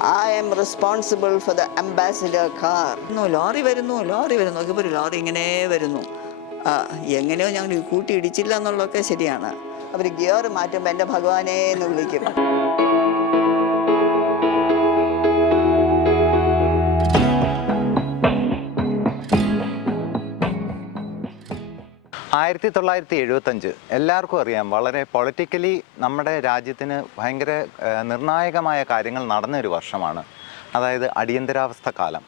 I am responsible for the ambassador car. Lorry വരുന്നു ഇപ്പോൾ ഒരു ലോറി ഇങ്ങനെ വരുന്നു. എങ്ങനെയോ ഞങ്ങൾ കൂട്ടി ഇടിച്ചില്ല എന്നുള്ളതൊക്കെ ശരിയാണ്. അവർ ഗിയർ മാറ്റുമ്പോൾ എൻ്റെ ഭഗവാനെ എന്ന് വിളിക്കും. ആയിരത്തി 1975 എല്ലാവർക്കും അറിയാം, വളരെ പൊളിറ്റിക്കലി നമ്മുടെ രാജ്യത്തിന് ഭയങ്കര നിർണായകമായ കാര്യങ്ങൾ നടന്നൊരു വർഷമാണ്. അതായത് അടിയന്തരാവസ്ഥ കാലം.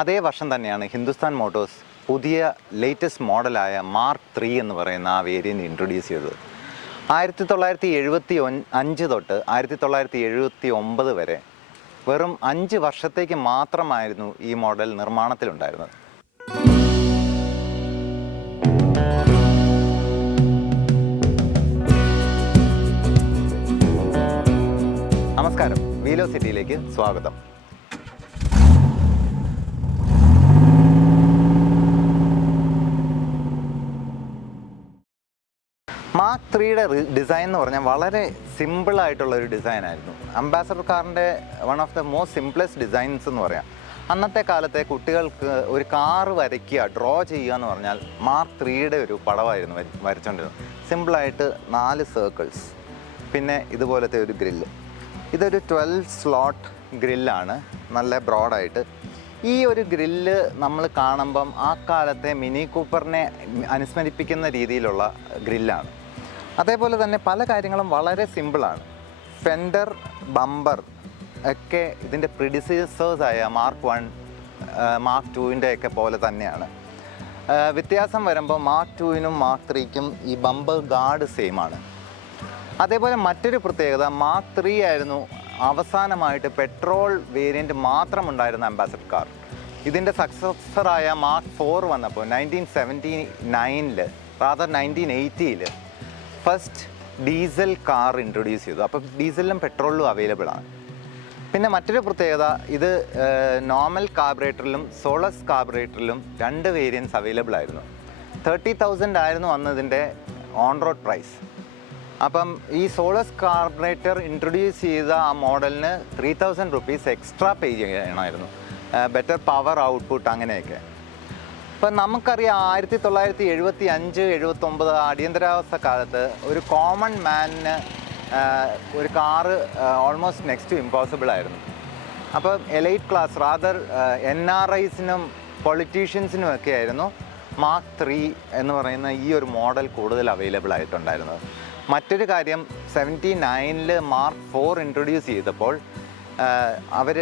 അതേ വർഷം തന്നെയാണ് ഹിന്ദുസ്ഥാൻ മോട്ടോഴ്സ് പുതിയ ലേറ്റസ്റ്റ് മോഡലായ മാർക്ക് 3 എന്ന് പറയുന്ന ആ വേരിയൻ്റ് ഇൻട്രൊഡ്യൂസ് ചെയ്തത്. 1975 തൊട്ട് 1979 വരെ വെറും 5 വർഷത്തേക്ക് മാത്രമായിരുന്നു ഈ മോഡൽ നിർമ്മാണത്തിലുണ്ടായിരുന്നത്. നമസ്കാരം, വീലോസിറ്റിയിലേക്ക് സ്വാഗതം. മാർക്ക് 3യുടെ ഡിസൈൻ എന്ന് പറഞ്ഞാൽ വളരെ സിമ്പിളായിട്ടുള്ളൊരു ഡിസൈനായിരുന്നു. അംബാസഡർ കാറിൻ്റെ one of the most simplest designs എന്ന് പറയാം. അന്നത്തെ കാലത്തെ കുട്ടികൾക്ക് ഒരു കാറ് വരയ്ക്കുക, ഡ്രോ ചെയ്യുക എന്ന് പറഞ്ഞാൽ മാർക്ക് 3യുടെ ഒരു പടമായിരുന്നു വരച്ചുകൊണ്ടിരുന്നത്. സിമ്പിളായിട്ട് 4 സർക്കിൾസ്, പിന്നെ ഇതുപോലത്തെ ഒരു ഗ്രില്ല്. ഇതൊരു 12 സ്ലോട്ട് ഗ്രില്ലാണ്, നല്ല ബ്രോഡായിട്ട്. ഈ ഒരു ഗ്രില്ല് നമ്മൾ കാണുമ്പം ആ കാലത്തെ മിനി കൂപ്പറിനെ അനുസ്മരിപ്പിക്കുന്ന രീതിയിലുള്ള ഗ്രില്ലാണ്. അതേപോലെ തന്നെ പല കാര്യങ്ങളും വളരെ സിമ്പിളാണ്. ഫെൻഡർ, ബമ്പർ ഒക്കെ ഇതിൻ്റെ പ്രിഡിസേഴ്സേഴ്സായ മാർക്ക് 1, മാർക്ക് 2ൻ്റെ ഒക്കെ പോലെ തന്നെയാണ്. വ്യത്യാസം വരുമ്പോൾ മാർക്ക് 2നും മാർക്ക് 3ക്കും ഈ ബമ്പർ ഗാർഡ് സെയിമാണ്. അതേപോലെ മറ്റൊരു പ്രത്യേകത, മാർക്ക് 3 ആയിരുന്നു അവസാനമായിട്ട് പെട്രോൾ വേരിയൻറ്റ് മാത്രം ഉണ്ടായിരുന്ന അംബാസഡർ കാർ. ഇതിൻ്റെ സക്സസറായ മാർക്ക് 4 വന്നപ്പോൾ 1979 rather 1980 first diesel car introduce ചെയ്തു. അപ്പോൾ ഡീസലിലും പെട്രോളിലും അവൈലബിൾ ആണ്. പിന്നെ മറ്റൊരു പ്രത്യേകത, ഇത് നോർമൽ കാർബറേറ്ററിലും സോളസ് കാർബറേറ്ററിലും 2 വേരിയൻറ്റ്സ് അവൈലബിൾ ആയിരുന്നു. 30,000 ആയിരുന്നു അന്ന് ഇതിൻ്റെ ഓൺ റോഡ് പ്രൈസ്. അപ്പം ഈ സോളസ് കാർബറേറ്റർ ഇൻട്രൊഡ്യൂസ് ചെയ്ത ആ മോഡലിന് 3,000 rupees എക്സ്ട്രാ പേ ചെയ്യണമായിരുന്നു, ബെറ്റർ പവർ ഔട്ട്പുട്ട് അങ്ങനെയൊക്കെ. ഇപ്പം നമുക്കറിയാം 1975-79 അടിയന്തരാവസ്ഥ കാലത്ത് ഒരു കോമൺ മാനിന് ഒരു car almost next to impossible ആയിരുന്നു. അപ്പോൾ എലൈറ്റ് ക്ലാസ് റാദർ NRIസിനും പൊളിറ്റീഷ്യൻസിനും ഒക്കെ ആയിരുന്നു മാർക്ക് 3 എന്ന് പറയുന്ന ഈ ഒരു മോഡൽ കൂടുതൽ അവൈലബിൾ ആയിട്ടുണ്ടായിരുന്നത്. മറ്റൊരു കാര്യം, 79 മാർക്ക് 4 ഇൻട്രൊഡ്യൂസ് ചെയ്തപ്പോൾ അവർ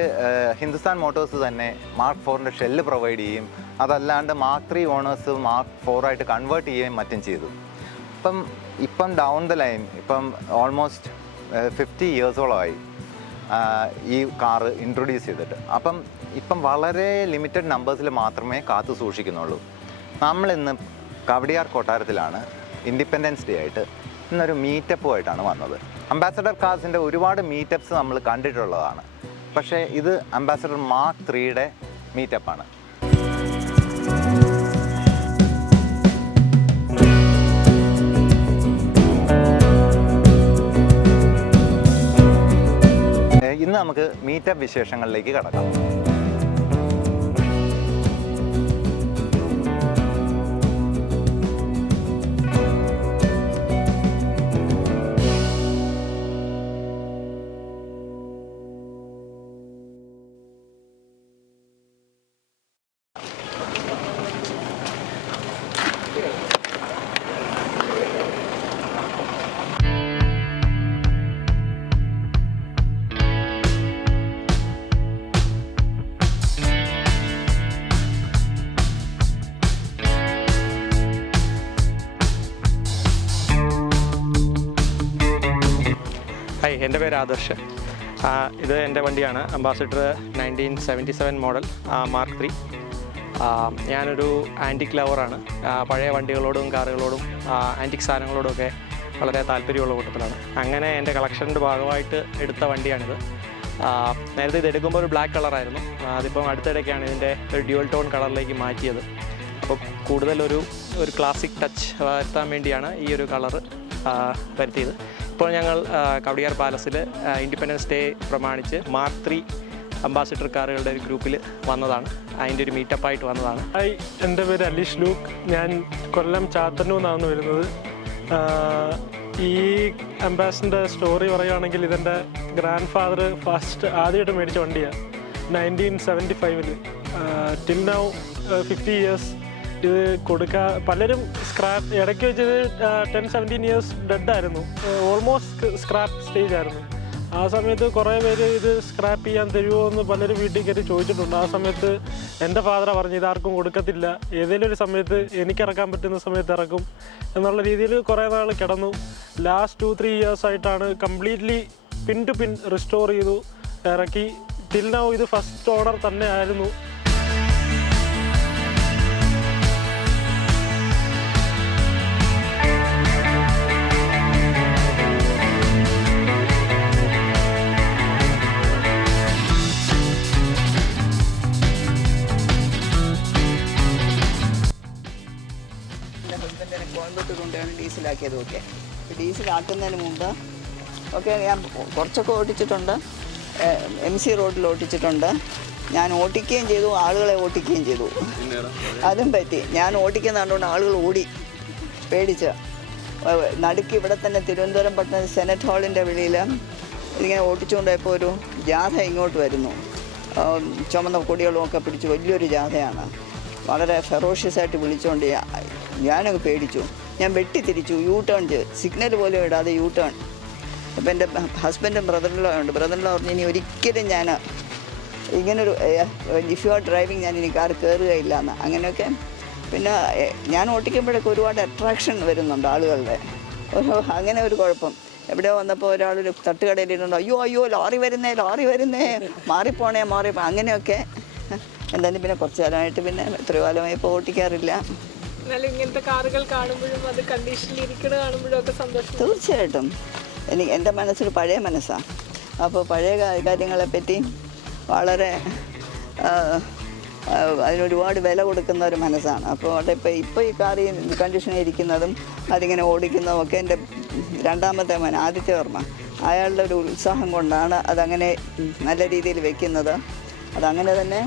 ഹിന്ദുസ്ഥാൻ മോട്ടോഴ്സ് തന്നെ മാർക്ക് 4ൻ്റെ ഷെല്ല് പ്രൊവൈഡ് ചെയ്യും. അതല്ലാണ്ട് മാർക്ക് 3 ഓണേഴ്സ് മാർക്ക് 4 ആയിട്ട് കൺവേർട്ട് ചെയ്യുകയും മറ്റും ചെയ്തു. ഇപ്പം ഡൗൺ ദ ലൈൻ ഇപ്പം ഓൾമോസ്റ്റ് 50 ഇയേഴ്സോളമായി ഈ കാറ് ഇൻട്രൊഡ്യൂസ് ചെയ്തിട്ട്. ഇപ്പം വളരെ ലിമിറ്റഡ് നമ്പേഴ്സിൽ മാത്രമേ കാത്തു സൂക്ഷിക്കുന്നുള്ളൂ. നമ്മളിന്ന് കവടിയാർ കൊട്ടാരത്തിലാണ് ഇൻഡിപെൻഡൻസ് ഡേ ആയിട്ട് ഇന്നൊരു മീറ്റപ്പുമായിട്ടാണ് വന്നത്. അംബാസഡർ കാർസിൻ്റെ ഒരുപാട് മീറ്റപ്സ് നമ്മൾ കണ്ടിട്ടുള്ളതാണ്, പക്ഷേ ഇത് അംബാസഡർ മാർക്ക് 3യുടെ മീറ്റപ്പാണ്. ഇന്ന് നമുക്ക് മീറ്റപ്പ് വിശേഷങ്ങളിലേക്ക് കടക്കാം. ഹായ്, എൻ്റെ പേര് ആദർശ്. ഇത് എൻ്റെ വണ്ടിയാണ്, അംബാസഡർ 1977 മോഡൽ മാർക്ക് 3. ഞാനൊരു ആൻറ്റിക് ലവറാണ്. പഴയ വണ്ടികളോടും കാറുകളോടും ആൻറ്റിക് സാധനങ്ങളോടുമൊക്കെ വളരെ താല്പര്യമുള്ള കൂട്ടത്തിലാണ്. അങ്ങനെ എൻ്റെ കളക്ഷൻ്റെ ഭാഗമായിട്ട് എടുത്ത വണ്ടിയാണിത്. നേരത്തെ ഇത് എടുക്കുമ്പോൾ ഒരു ബ്ലാക്ക് കളറായിരുന്നു. അതിപ്പം അടുത്തിടയ്ക്കാണ് ഇതിൻ്റെ ഒരു ഡ്യുവൽ ടോൺ കളറിലേക്ക് മാറ്റിയത്. അപ്പോൾ കൂടുതലൊരു ക്ലാസിക് ടച്ച് വരുത്താൻ വേണ്ടിയാണ് ഈ ഒരു കളറ് വരുത്തിയത്. ഇപ്പോൾ ഞങ്ങൾ കവടിയാർ പാലസിൽ ഇൻഡിപെൻഡൻസ് ഡേ പ്രമാണിച്ച് മാർക്ക് 3 അംബാസിഡർ കാറുകളുടെ ഒരു ഗ്രൂപ്പിൽ വന്നതാണ്. അതിൻ്റെ ഒരു മീറ്റപ്പായിട്ട് വന്നതാണ്. ഹായ്, എൻ്റെ പേര് അലീഷ് ലൂക്ക്. ഞാൻ കൊല്ലം ചാത്തന്നൂർ നിന്നാണ് വരുന്നത്. ഈ അംബാസിഡർ സ്റ്റോറി പറയുകയാണെങ്കിൽ ഇതെൻ്റെ ഗ്രാൻഡ് ഫാദർ ആദ്യമായിട്ട് മേടിച്ച വണ്ടിയാണ് 1975. ടിൽ നൗ 50 ഇയേഴ്സ് ഇത് പലരും സ്ക്രാപ്പ് ഇടയ്ക്ക് വെച്ചത് 10-17 ഇയേഴ്സ് ഡെഡായിരുന്നു. ഓൾമോസ്റ്റ് സ്ക്രാപ്പ് സ്റ്റേജ് ആയിരുന്നു. ആ സമയത്ത് കുറേ പേര് ഇത് സ്ക്രാപ്പ് ചെയ്യാൻ തരുമോ എന്ന് പലരും വീട്ടിൽ കയറി ചോദിച്ചിട്ടുണ്ട്. ആ സമയത്ത് എൻ്റെ ഫാദറാണ് പറഞ്ഞു ഇതാർക്കും കൊടുക്കത്തില്ല, ഏതെങ്കിലും ഒരു സമയത്ത് എനിക്ക് ഇറക്കാൻ പറ്റുന്ന സമയത്ത് ഇറക്കും എന്നുള്ള രീതിയിൽ കുറേ നാൾ കിടന്നു. ലാസ്റ്റ് 2-3 ഇയേഴ്സ് ആയിട്ടാണ് completely pin to pin restore ചെയ്തു ഇറക്കി. ടിൽ നൗ ഇത് ഫസ്റ്റ് ഓർഡർ തന്നെ ആയിരുന്നു. ഹസ്ബൻഡിനെ കോയമ്പത്തൂർ കൊണ്ടാണ് ഡീസലാക്കിയത്. ഓക്കെ, ഡീസലാക്കുന്നതിന് മുമ്പ് ഓക്കെ ഞാൻ കുറച്ചൊക്കെ ഓടിച്ചിട്ടുണ്ട്. MC റോഡിൽ ഓടിച്ചിട്ടുണ്ട്. ഞാൻ ഓടിക്കുകയും ചെയ്തു, ആളുകളെ ഓടിക്കുകയും ചെയ്തു. അതും പറ്റി. ഞാൻ ഓടിക്കുന്ന കണ്ടുകൊണ്ട് ആളുകൾ ഓടി പേടിച്ച് നടുക്ക് ഇവിടെ തന്നെ തിരുവനന്തപുരം പട്ടണ സെനറ്റ് ഹാളിൻ്റെ വെളിയിൽ ഇങ്ങനെ ഓടിച്ചുകൊണ്ടായപ്പോൾ ഒരു ജാഥ ഇങ്ങോട്ട് വരുന്നു. ചുമന്ന കൊടികളും ഒക്കെ പിടിച്ച് വലിയൊരു ജാഥയാണ്. വളരെ ഫെറോഷ്യസ് ആയിട്ട് വിളിച്ചുകൊണ്ട് ഞാനങ്ങ് പേടിച്ചു. ഞാൻ വെട്ടിത്തിരിച്ചു, ടേൺ സിഗ്നൽ പോലും ഇടാതെ ടേൺ. അപ്പോൾ എൻ്റെ ഹസ്ബൻഡും ബ്രദറിലോ ഉണ്ട്. ബ്രദറിലോ പറഞ്ഞു ഇനി ഒരിക്കലും ഞാൻ ഇങ്ങനൊരു ഇഫ് യു ആർ ഡ്രൈവിങ് ഞാൻ ഇനി കാർ കയറുകയില്ല എന്ന്. അങ്ങനെയൊക്കെ പിന്നെ ഞാൻ ഓട്ടിക്കുമ്പോഴൊക്കെ ഒരുപാട് അട്രാക്ഷൻ വരുന്നുണ്ട് ആളുകളുടെ. അങ്ങനെ ഒരു കുഴപ്പം. എവിടെ വന്നപ്പോൾ ഒരാളൊരു തട്ടുകടയിലിരുന്നുണ്ട്, അയ്യോ ലോറി വരുന്നേ മാറിപ്പോണേ അങ്ങനെയൊക്കെ. എന്തായാലും പിന്നെ കുറച്ച് കാലമായിട്ട് പിന്നെ എത്രയോ കാലമായി ഇപ്പോൾ ഓട്ടിക്കാറില്ല. ഇങ്ങനത്തെ കാറുകൾ കാണുമ്പോഴും അത് കണ്ടീഷനിൽ ഇരിക്കണ കാണുമ്പോഴും ഒക്കെ സന്തോഷം. തീർച്ചയായിട്ടും. എൻ്റെ മനസ്സിൽ പഴയ മനസ്സാണ്. അപ്പോൾ പഴയ കാര്യങ്ങളെപ്പറ്റി വളരെ അതിനൊരുപാട് വില കൊടുക്കുന്ന ഒരു മനസ്സാണ്. അപ്പോൾ അവിടെ ഇപ്പോൾ ഈ കാർ കണ്ടീഷനിൽ ഇരിക്കുന്നതും അതിങ്ങനെ ഓടിക്കുന്നതും ഒക്കെ എൻ്റെ രണ്ടാമത്തെ ആദിത്യ വർമ്മ അയാളുടെ ഒരു ഉത്സാഹം കൊണ്ടാണ് അതങ്ങനെ നല്ല രീതിയിൽ വെക്കുന്നത്. അതങ്ങനെ തന്നെ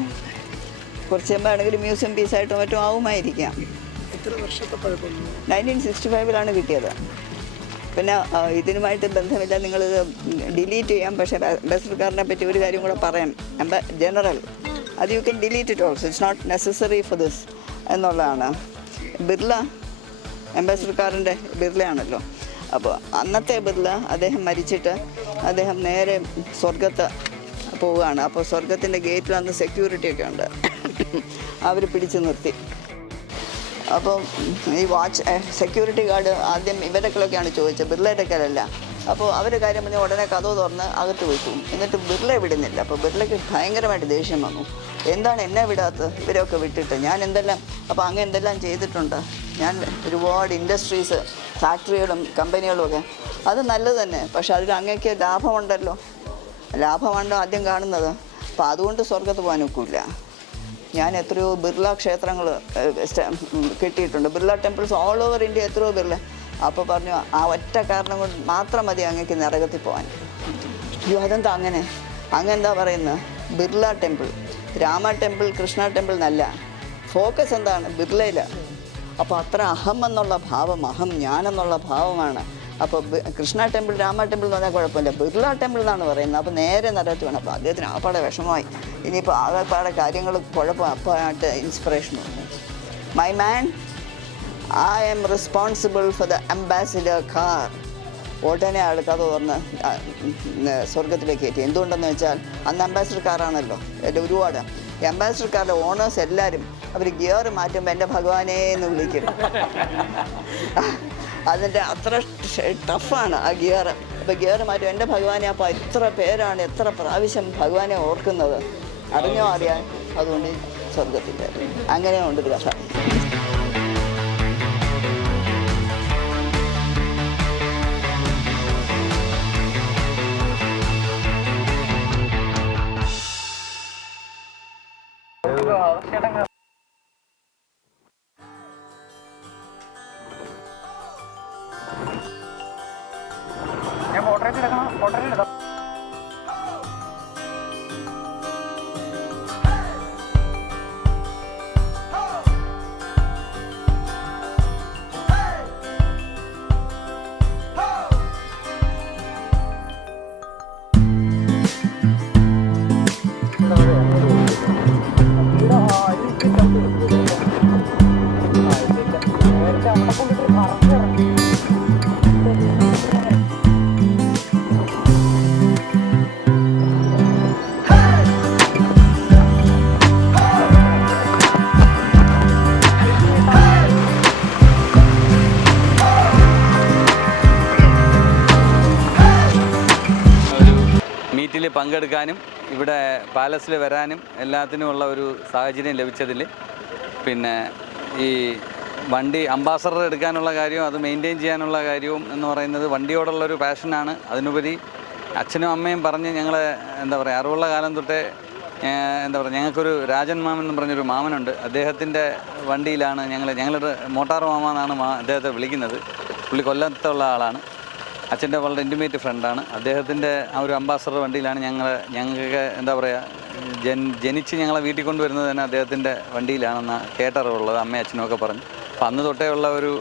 കുറച്ച് മുമ്പാണെങ്കിൽ മ്യൂസിയം പീസായിട്ടും മറ്റും ആവുമായിരിക്കാം. 1965 കിട്ടിയത്. പിന്നെ ഇതിനുമായിട്ട് ബന്ധമില്ല, നിങ്ങളിത് ഡിലീറ്റ് ചെയ്യാം. പക്ഷേ അംബാസിഡർ കാറിനെ പറ്റി ഒരു കാര്യം കൂടെ പറയാം. ജനറൽ അത് you can delete it also, it's not necessary for this എന്നുള്ളതാണ്. ബിർള അംബാസിഡർ കാറിൻ്റെ ബിർളയാണല്ലോ. അപ്പോൾ അന്നത്തെ ബിർള അദ്ദേഹം മരിച്ചിട്ട് അദ്ദേഹം നേരെ സ്വർഗത്ത് പോവുകയാണ്. അപ്പോൾ സ്വർഗത്തിൻ്റെ ഗേറ്റിൽ അന്ന് സെക്യൂരിറ്റിയൊക്കെ ഉണ്ട്. അവർ പിടിച്ചു നിർത്തി. അപ്പം ഈ സെക്യൂരിറ്റി ഗാർഡ് ആദ്യം ഇവരൊക്കെയൊക്കെയാണ് ചോദിച്ചത്, ബിർളയുടെക്കലല്ല. അപ്പോൾ അവർ കാര്യം പറഞ്ഞ് ഉടനെ കഥവ് തുറന്ന് അകത്ത് വിട്ടു. എന്നിട്ട് ബിർളയെ വിടുന്നില്ല. അപ്പോൾ ബിർളയ്ക്ക് ഭയങ്കരമായിട്ട് ദേഷ്യം വന്നു. എന്താണ് എന്നെ വിടാത്തത്, ഇവരൊക്കെ വിട്ടിട്ട് ഞാൻ എന്തെല്ലാം. അപ്പോൾ അങ്ങ് എന്തെല്ലാം ചെയ്തിട്ടുണ്ട്. ഞാൻ ഒരുപാട് ഇൻഡസ്ട്രീസ്, ഫാക്ടറികളും കമ്പനികളും ഒക്കെ. അത് നല്ലത് തന്നെ. പക്ഷെ അതിൽ അങ്ങേക്ക് ലാഭമുണ്ടല്ലോ. ലാഭമാണല്ലോ ആദ്യം കാണുന്നത്. അപ്പോൾ അതുകൊണ്ട് സ്വർഗത്ത് പോകാൻ ഒക്കില്ല. ഞാൻ എത്രയോ ബിർള ക്ഷേത്രങ്ങൾ കിട്ടിയിട്ടുണ്ട്. Birla temples all over India എത്രയോ ബിർള. അപ്പോൾ പറഞ്ഞു ആ ഒറ്റ കാരണം കൊണ്ട് മാത്രം മതി അങ്ങേക്ക് നരകത്തിൽ പോകാൻ. അതെന്താ അങ്ങനെ? അങ്ങെന്താ പറയുന്നത്? Birla temple, Rama temple, Krishna temple എന്നല്ല. ഫോക്കസ് എന്താണ്? ബിർളയിൽ. അപ്പോൾ അത്ര അഹം എന്നുള്ള ഭാവം, ഞാനെന്നുള്ള ഭാവമാണ്. അപ്പോൾ കൃഷ്ണ ടെമ്പിൾ, രാമ ടെമ്പിൾ എന്ന് പറഞ്ഞാൽ കുഴപ്പമില്ല, ബിർള ടെമ്പിൾ എന്നാണ് പറയുന്നത്. അപ്പോൾ നേരെ നരകത്തിൽ വേണം. അപ്പോൾ അദ്ദേഹത്തിന് ആപ്പാടെ വിഷമമായി. ഇനിയിപ്പോൾ ആകെപ്പാടെ കാര്യങ്ങൾ കുഴപ്പം. അപ്പോൾ ആയിട്ട് ഇൻസ്പിറേഷൻ വന്നു. My man, I am responsible for the Ambassador car. ഉടനെ ആൾ കഥ തുറന്ന് സ്വർഗത്തിലേക്ക് കയറ്റി. എന്തുകൊണ്ടെന്ന് വെച്ചാൽ അന്ന് അംബാസിഡർ കാറാണല്ലോ. എൻ്റെ ഒരുപാട് ഈ അംബാസിഡർ കാറിൻ്റെ ഓണേഴ്സ് എല്ലാവരും അവർ ഗിയർ മാറ്റുമ്പോൾ എൻ്റെ ഭഗവാനേ എന്ന് വിളിക്കും. അതിൻ്റെ അത്ര ടഫാണ് ആ ഗിയർ. അപ്പോൾ ഗിയർ മാറ്റും എൻ്റെ ഭഗവാനെ. അപ്പോൾ എത്ര പേരാണ് എത്ര പ്രാവശ്യം ഭഗവാനെ ഓർക്കുന്നത്, അറിഞ്ഞോ അറിയാൻ. അതുകൊണ്ട് സ്വർഗത്തിൻ്റെ അങ്ങനെ ഉണ്ടൊരു കഥ. ഞാൻ ഫോട്ടോ എടുക്കാം. പങ്കെടുക്കാനും ഇവിടെ പാലസിൽ വരാനും എല്ലാത്തിനുമുള്ള ഒരു സാഹചര്യം ലഭിച്ചതിൽ പിന്നെ ഈ വണ്ടി അംബാസഡർ എടുക്കാനുള്ള കാര്യവും അത് മെയിൻറ്റെയിൻ ചെയ്യാനുള്ള കാര്യവും എന്ന് പറയുന്നത് വണ്ടിയോടുള്ളൊരു പാഷനാണ്. അതിനുപരി അച്ഛനും അമ്മയും പറഞ്ഞ് ഞങ്ങളെ എന്താ പറയുക അറിവുള്ള കാലം തൊട്ടേ എന്താ പറയുക ഞങ്ങൾക്കൊരു രാജൻ മാമൻ എന്ന് പറഞ്ഞൊരു മാമനുണ്ട്. അദ്ദേഹത്തിൻ്റെ വണ്ടിയിലാണ് ഞങ്ങളുടെ മോട്ടാർ മാമ എന്നാണ് അദ്ദേഹത്തെ വിളിക്കുന്നത്. പുള്ളി കൊല്ലത്തുള്ള ആളാണ്. അച്ഛൻ്റെ വളരെ ഇൻറ്റിമേറ്റ് ഫ്രണ്ടാണ്. അദ്ദേഹത്തിൻ്റെ ആ ഒരു അംബാസഡർ വണ്ടിയിലാണ് ഞങ്ങൾക്ക് എന്താ പറയുക ജനിച്ച് ഞങ്ങളെ വീട്ടിൽ കൊണ്ടുവരുന്നത് തന്നെ അദ്ദേഹത്തിൻ്റെ വണ്ടിയിലാണെന്ന് കേട്ടറിവുള്ളത് അമ്മയും അച്ഛനും ഒക്കെ പറഞ്ഞു. അപ്പോൾ അന്ന് തൊട്ടേ ഉള്ള ഒരു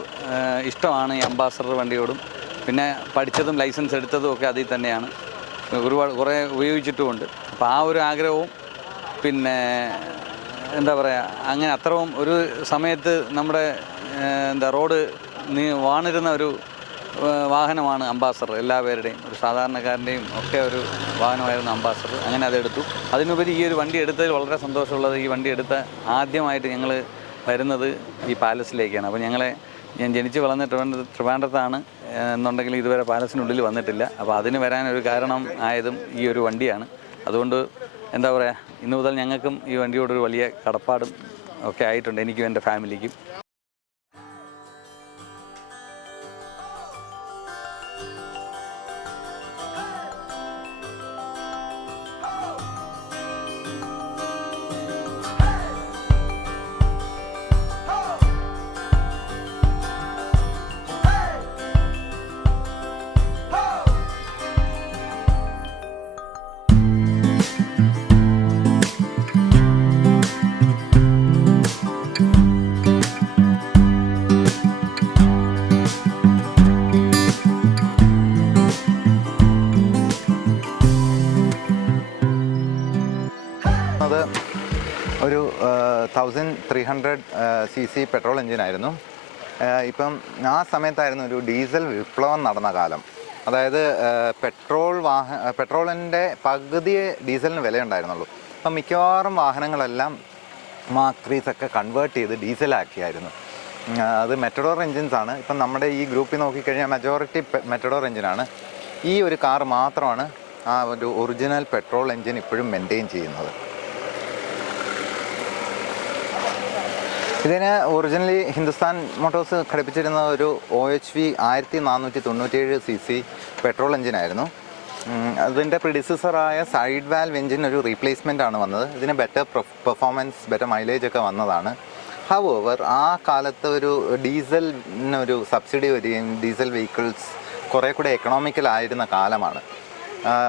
ഇഷ്ടമാണ് ഈ അംബാസഡർ വണ്ടിയോടും. പിന്നെ പഠിച്ചതും ലൈസൻസ് എടുത്തതും ഒക്കെ അതിൽ തന്നെയാണ്. കുറേ ഉപയോഗിച്ചിട്ടുമുണ്ട്. അപ്പോൾ ആ ഒരു ആഗ്രഹവും പിന്നെ എന്താ പറയുക അങ്ങനെ അത്രയും ഒരു സമയത്ത് നമ്മുടെ റോഡ് വാണിരുന്ന ഒരു വാഹനമാണ് അംബാസഡർ. എല്ലാവരുടെയും ഒരു സാധാരണക്കാരൻ്റെയും ഒക്കെ ഒരു വാഹനമായിരുന്നു അംബാസഡർ. അങ്ങനെ അതെടുത്തു. അതിനുപരി ഈ ഒരു വണ്ടി എടുത്തതിൽ വളരെ സന്തോഷമുള്ളത് ഈ വണ്ടി എടുത്ത ആദ്യമായിട്ട് ഞങ്ങൾ വരുന്നത് ഈ പാലസിലേക്കാണ്. അപ്പോൾ ഞാൻ ജനിച്ച് വളർന്ന ട്രിവാൻഡ്രത്താണ് എന്നുണ്ടെങ്കിൽ ഇതുവരെ പാലസിനുള്ളിൽ വന്നിട്ടില്ല. അപ്പോൾ അതിന് വരാനൊരു കാരണം ആയതും ഈ ഒരു വണ്ടിയാണ്. അതുകൊണ്ട് എന്താ പറയുക ഇന്നു മുതൽ ഞങ്ങൾക്കും ഈ വണ്ടിയോടൊരു വലിയ കടപ്പാടും ഒക്കെ ആയിട്ടുണ്ട്, എനിക്കും എൻ്റെ ഫാമിലിക്കും. ഒരു 1300 cc പെട്രോൾ എഞ്ചിനായിരുന്നു. ഇപ്പം ആ സമയത്തായിരുന്നു ഒരു ഡീസൽ വിപ്ലവം നടന്ന കാലം. അതായത് പെട്രോളിൻ്റെ പകുതി ഡീസലിന് വിലയുണ്ടായിരുന്നുള്ളൂ. അപ്പം മിക്കവാറും വാഹനങ്ങളെല്ലാം മാർക്ക് 3s ഒക്കെ കൺവേർട്ട് ചെയ്ത് ഡീസലാക്കിയായിരുന്നു. അത് മെറ്റഡോർ എൻജിൻസാണ്. ഇപ്പം നമ്മുടെ ഈ ഗ്രൂപ്പിൽ നോക്കിക്കഴിഞ്ഞാൽ മെജോറിറ്റി മെറ്റഡോർ എൻജിനാണ്. ഈ ഒരു കാർ മാത്രമാണ് ആ ഒരു ഒറിജിനൽ പെട്രോൾ എൻജിൻ ഇപ്പോഴും മെയിൻറ്റെയിൻ ചെയ്യുന്നത്. ഇതിന് ഒറിജിനലി ഹിന്ദുസ്ഥാൻ മോട്ടോഴ്സ് ഘടിപ്പിച്ചിരുന്ന ഒരു OHV 1497 cc പെട്രോൾ എഞ്ചിനായിരുന്നു. അതിൻ്റെ പ്രിഡിസസറായ സൈഡ് വാൽവ് എഞ്ചിൻ ഒരു റീപ്ലേസ്മെൻ്റ് ആണ് വന്നത്. ഇതിന് ബെറ്റർ പെർഫോമൻസ്, ബെറ്റർ മൈലേജ് ഒക്കെ വന്നതാണ്. ഹൗവർ ആ കാലത്ത് ഒരു ഡീസലിനൊരു സബ്സിഡി വരികയും ഡീസൽ വെഹിക്കിൾസ് കുറേ കൂടെ എക്കണോമിക്കലായിരുന്ന കാലമാണ്.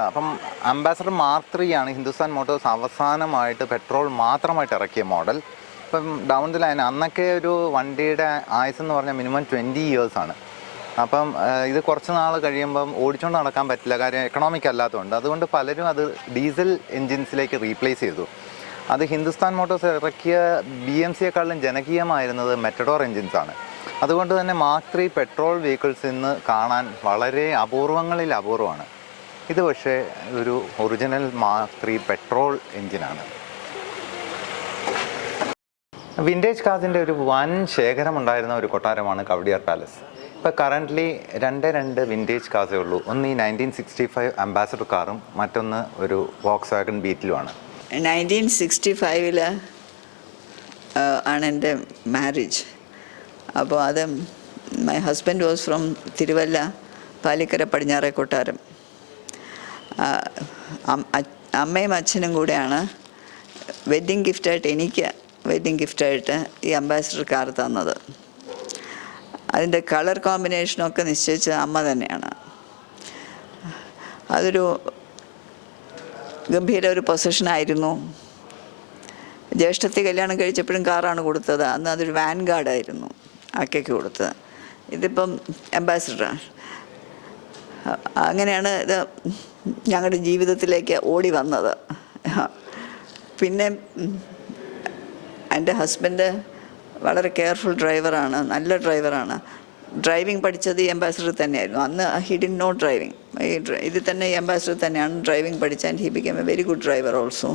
അപ്പം അംബാസഡർ മാർക്ക് 3 ആണ് ഹിന്ദുസ്ഥാൻ മോട്ടോഴ്സ് അവസാനമായിട്ട് പെട്രോൾ മാത്രമായിട്ട് ഇറക്കിയ മോഡൽ. ഇപ്പം ഡൗൺ ദി ലൈൻ അന്നൊക്കെ ഒരു വണ്ടിയുടെ ആയുസ് എന്ന് പറഞ്ഞാൽ മിനിമം 20 years ആണ്. അപ്പം ഇത് കുറച്ച് നാൾ കഴിയുമ്പം ഓടിച്ചുകൊണ്ട് നടക്കാൻ പറ്റില്ല, കാര്യം എക്കണോമിക് അല്ലാത്തതുകൊണ്ട്. അതുകൊണ്ട് പലരും അത് ഡീസൽ എൻജിൻസിലേക്ക് റീപ്ലേസ് ചെയ്തു. അത് ഹിന്ദുസ്ഥാൻ മോട്ടോഴ്സ് ഇറക്കിയ BMCയെക്കാളും ജനകീയമായിരുന്നത് മെറ്റഡോർ എൻജിൻസാണ്. അതുകൊണ്ട് തന്നെ മാർക്ക് 3 പെട്രോൾ വെഹിക്കിൾസ് ഇന്ന് കാണാൻ വളരെ അപൂർവങ്ങളിൽ അപൂർവമാണ്. ഇത് പക്ഷേ ഒരു ഒറിജിനൽ മാർക്ക് 3 പെട്രോൾ എൻജിനാണ്. വിൻറ്റേജ് കാർസിൻ്റെ ഒരു വൻ ശേഖരമുണ്ടായിരുന്ന ഒരു കൊട്ടാരമാണ് കവടിയാർ പാലസ്. ഇപ്പോൾ കറൻ്റ്ലി 2 വിൻറ്റേജ് കാർസേ ഉള്ളൂ. ഒന്ന് ഈ 1965 അംബാസഡർ കാറും മറ്റൊന്ന് ഒരു വോക്സ് വാഗൺ ബീറ്റിലുമാണ്. 1965 ആണ് എൻ്റെ മാരേജ്. അപ്പോൾ അത് my husband was from Thiruvalla, Palikkara Padinjare Kottaram. അമ്മയും അച്ഛനും കൂടെയാണ് വെഡ്ഡിങ് ഗിഫ്റ്റായിട്ട് ഈ അംബാസഡർ കാർ തന്നത്. അതിൻ്റെ കളർ കോമ്പിനേഷനൊക്കെ നിശ്ചയിച്ചത് അമ്മ തന്നെയാണ്. അതൊരു ഗംഭീര ഒരു പൊസിഷനായിരുന്നു. ജ്യേഷ്ഠത്തി കല്യാണം കഴിച്ചപ്പോഴും കാറാണ് കൊടുത്തത്. അന്ന് അതൊരു വാൻഗാർഡായിരുന്നു ആക്കയ്ക്ക് കൊടുത്തത്. ഇതിപ്പം അംബാസഡറാണ്. അങ്ങനെയാണ് ഇത് ഞങ്ങളുടെ ജീവിതത്തിലേക്ക് ഓടി വന്നത്. പിന്നെ എൻ്റെ ഹസ്ബൻഡ് വളരെ കെയർഫുൾ ഡ്രൈവറാണ്, നല്ല ഡ്രൈവറാണ്. ഡ്രൈവിംഗ് പഠിച്ചത് ഈ അംബാസഡർ തന്നെയായിരുന്നു. അന്ന് ഹി ഡിഡ് നോ ഡ്രൈവിംഗ്. ഇത് തന്നെ ഈ അംബാസഡർ തന്നെയാണ് ഡ്രൈവിംഗ് പഠിച്ചത്. And he become A very good driver also.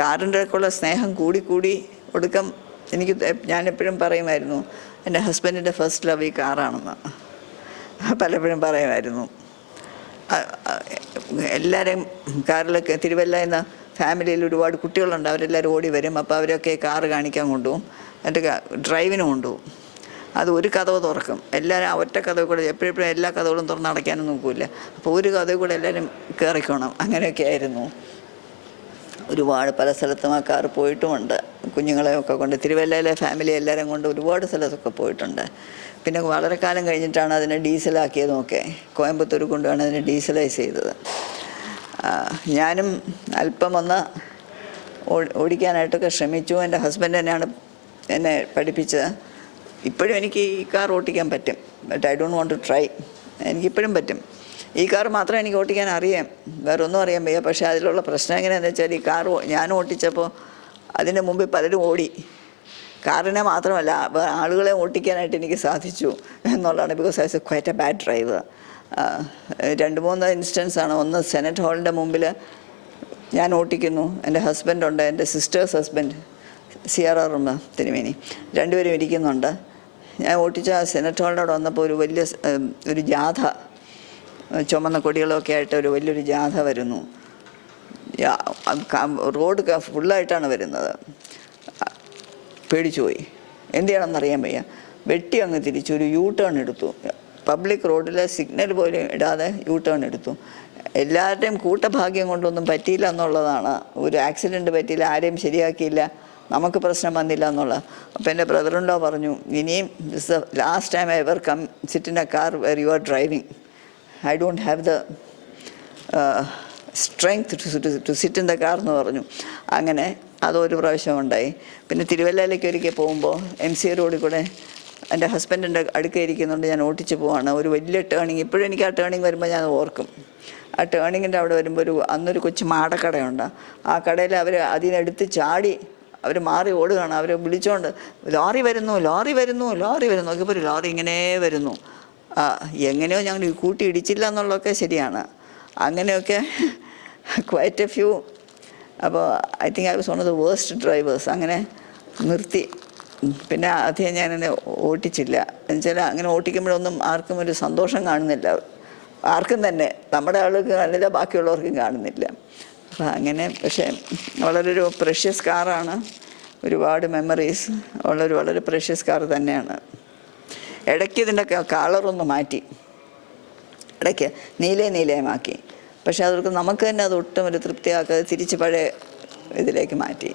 കാറിൻ്റെ ഒക്കെയുള്ള സ്നേഹം കൂടി ഒടുക്കം ഞാനെപ്പോഴും പറയുമായിരുന്നു എൻ്റെ ഹസ്ബൻഡിൻ്റെ ഫസ്റ്റ് ലവ് ഈ കാറാണെന്ന് പലപ്പോഴും പറയുമായിരുന്നു. എല്ലാവരും കാറിലൊക്കെ തിരുവല്ല എന്ന ഫാമിലിയിൽ ഒരുപാട് കുട്ടികളുണ്ട്, അവരെല്ലാവരും ഓടി വരും. അപ്പോൾ അവരൊക്കെ കാറ് കാണിക്കാൻ കൊണ്ടുപോകും, എന്നിട്ട് ഡ്രൈവിന് കൊണ്ടുപോകും. അത് ഒരു കതവ് തുറക്കും, എല്ലാവരും ഒറ്റ കതവ് കൂടെ, എപ്പോഴും എല്ലാ കഥകളും തുറന്ന് അടയ്ക്കാനും നോക്കില്ല. അപ്പോൾ ഒരു കതവ് കൂടെ എല്ലാവരും കയറിക്കോണം. അങ്ങനെയൊക്കെ ആയിരുന്നു. ഒരുപാട് പല സ്ഥലത്തും ആ കാർ പോയിട്ടുമുണ്ട്. കുഞ്ഞുങ്ങളെയൊക്കെ കൊണ്ട് തിരുവല്ലയിലെ ഫാമിലി എല്ലാവരും കൊണ്ട് ഒരുപാട് സ്ഥലത്തൊക്കെ പോയിട്ടുണ്ട്. പിന്നെ വളരെ കാലം കഴിഞ്ഞിട്ടാണ് അതിനെ ഡീസലാക്കിയതുമൊക്കെ. കോയമ്പത്തൂർ കൊണ്ടുമാണ് അതിനെ ഡീസലൈസ് ചെയ്തത്. ഞാനും അല്പം ഒന്ന് ഓടിക്കാനായിട്ടൊക്കെ ശ്രമിച്ചു. എൻ്റെ ഹസ്ബൻഡ് തന്നെയാണ് എന്നെ പഠിപ്പിച്ചത്. ഇപ്പോഴും എനിക്ക് ഈ കാർ ഓട്ടിക്കാൻ പറ്റും, but I don't want to try. എനിക്കിപ്പോഴും പറ്റും. ഈ കാർ മാത്രമേ എനിക്ക് ഓട്ടിക്കാൻ അറിയാം, വേറെ ഒന്നും അറിയാൻ വയ്യ. പക്ഷേ അതിലുള്ള പ്രശ്നം എങ്ങനെയാണെന്ന് വെച്ചാൽ, ഈ കാർ ഞാൻ ഓട്ടിച്ചപ്പോൾ അതിൻ്റെ മുമ്പിൽ പലരും ഓടി. കാറിനെ മാത്രമല്ല ആളുകളെ ഓട്ടിക്കാനായിട്ട് എനിക്ക് സാധിച്ചു എന്നുള്ളതാണ്. Because I was quite A bad driver. 2-3 ഇൻസ്റ്റൻസാണ്. ഒന്ന് സെനറ്റ് ഹാളിൻ്റെ മുമ്പിൽ ഞാൻ ഓട്ടിക്കുന്നു, എൻ്റെ ഹസ്ബൻഡുണ്ട്, എൻ്റെ സിസ്റ്റേഴ്സ് ഹസ്ബൻഡ് CRR തിരുമേനി, രണ്ടുപേരും ഇരിക്കുന്നുണ്ട്. ഞാൻ ഓട്ടിച്ച സെനറ്റ് ഹാളിൻ്റെ അവിടെ വന്നപ്പോൾ ഒരു വലിയ ഒരു ജാഥ, ചുമന്ന കൊടികളൊക്കെ ആയിട്ട് ഒരു വലിയൊരു ജാഥ വരുന്നു. റോഡ് ഫുള്ളായിട്ടാണ് വരുന്നത്. പേടിച്ചു പോയി. എന്ത് ചെയ്യണമെന്നറിയാൻ വയ്യ. വെട്ടി അങ്ങ് തിരിച്ചു ഒരു U-ടേൺ എടുത്തു. പബ്ലിക് റോഡിലെ സിഗ്നൽ പോലും ഇടാതെ U-ടേൺ എടുത്തു. എല്ലാവരുടെയും കൂട്ടഭാഗ്യം കൊണ്ടൊന്നും പറ്റിയില്ല എന്നുള്ളതാണ്. ഒരു ആക്സിഡൻറ്റ് പറ്റിയില്ല, ആരെയും ശരിയാക്കിയില്ല, നമുക്ക് പ്രശ്നം വന്നില്ല എന്നുള്ളത്. അപ്പോൾ എൻ്റെ ബ്രദറിൻലോ പറഞ്ഞു, ഇനിയും this the last time I ever come sit in a car where you are driving. I don't have the strength to sit in the car എന്ന് പറഞ്ഞു. അങ്ങനെ അതൊരു പ്രാവശ്യം ഉണ്ടായി. പിന്നെ തിരുവല്ലയിലേക്ക് ഒരിക്കൽ പോകുമ്പോൾ MCA റോഡിൽ കൂടെ എൻ്റെ ഹസ്ബൻഡിൻ്റെ അടുക്ക ഇരിക്കുന്നുണ്ട്, ഞാൻ ഓട്ടിച്ച് പോവാണ്. ഒരു വലിയ ടേണിങ്, ഇപ്പോഴും എനിക്ക് ആ ടേണിങ് വരുമ്പോൾ ഞാൻ ഓർക്കും. ആ ടേണിങ്ങിൻ്റെ അവിടെ വരുമ്പോൾ അന്നൊരു കൊച്ചു മാടക്കടയുണ്ട്. ആ കടയിൽ അവർ അതിനെടുത്ത് ചാടി അവർ മാറി ഓടുകയാണ്. അവർ വിളിച്ചുകൊണ്ട് ലോറി വരുന്നു, ലോറി വരുന്നു, ലോറി വരുന്നു. നോക്കിയപ്പോൾ ഒരു ലോറി ഇങ്ങനെ വരുന്നു. എങ്ങനെയോ ഞങ്ങൾ കൂട്ടി ഇടിച്ചില്ല എന്നുള്ളതൊക്കെ ശരിയാണ്. അങ്ങനെയൊക്കെ ക്വൈറ്റ് എ ഫ്യൂ. അപ്പോൾ I think I was one of the worst drivers. അങ്ങനെ നിർത്തി. പിന്നെ അധികം ഞാനെന്നെ ഓട്ടിച്ചില്ല. എന്നുവെച്ചാൽ അങ്ങനെ ഓട്ടിക്കുമ്പോഴൊന്നും ആർക്കും ഒരു സന്തോഷം കാണുന്നില്ല, ആർക്കും തന്നെ. നമ്മുടെ ആൾക്ക് കാണില്ല, ബാക്കിയുള്ളവർക്കും കാണുന്നില്ല. അപ്പോൾ അങ്ങനെ. പക്ഷേ വളരെ ഒരു പ്രഷ്യസ് കാറാണ്. ഒരുപാട് മെമ്മറീസ് ഉള്ളൊരു വളരെ പ്രഷ്യസ് കാർ തന്നെയാണ്. ഇടയ്ക്ക് ഇതിൻ്റെ കളറൊന്ന് മാറ്റി, ഇടയ്ക്ക് നീലമാക്കി. പക്ഷേ അതൊക്കെ നമുക്ക് തന്നെ അത് ഒട്ടും ഒരു തൃപ്തിയാക്കാതെ തിരിച്ച് പഴയ ഇതിലേക്ക് മാറ്റി.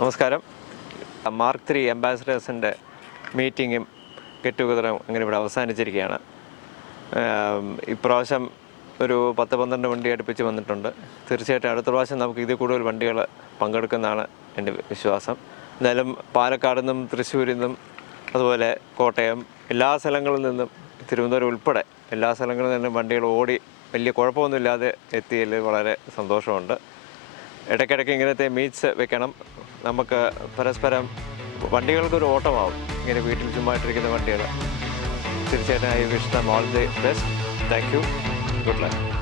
നമസ്കാരം. മാർക്ക് 3 അംബാസഡേഴ്സിൻ്റെ മീറ്റിങ്ങും ഗെറ്റ് ടുഗദറും അങ്ങനെ ഇവിടെ അവസാനിച്ചിരിക്കുകയാണ്. ഇപ്രാവശ്യം ഒരു 10-12 വണ്ടി അടുപ്പിച്ച് വന്നിട്ടുണ്ട്. തീർച്ചയായിട്ടും അടുത്ത പ്രാവശ്യം നമുക്ക് ഇതിൽ കൂടുതൽ വണ്ടികൾ പങ്കെടുക്കുന്നതാണ് എൻ്റെ വിശ്വാസം. എന്തായാലും പാലക്കാട് നിന്നും തൃശ്ശൂരിൽ നിന്നും അതുപോലെ കോട്ടയം എല്ലാ സ്ഥലങ്ങളിൽ നിന്നും തിരുവനന്തപുരം ഉൾപ്പെടെ എല്ലാ സ്ഥലങ്ങളിൽ നിന്നും വണ്ടികൾ ഓടി വലിയ കുഴപ്പമൊന്നുമില്ലാതെ എത്തിയതിൽ വളരെ സന്തോഷമുണ്ട്. ഇടയ്ക്കിടയ്ക്ക് ഇങ്ങനത്തെ മീറ്റ്സ് വെക്കണം. നമുക്ക് പരസ്പരം വണ്ടികൾക്കൊരു ഓട്ടമാവും. ഇങ്ങനെ വീട്ടിൽ ചുമ്മായിട്ടിരിക്കുന്ന വണ്ടികൾ. തീർച്ചയായിട്ടും I wish them all the best. Thank you. Good luck.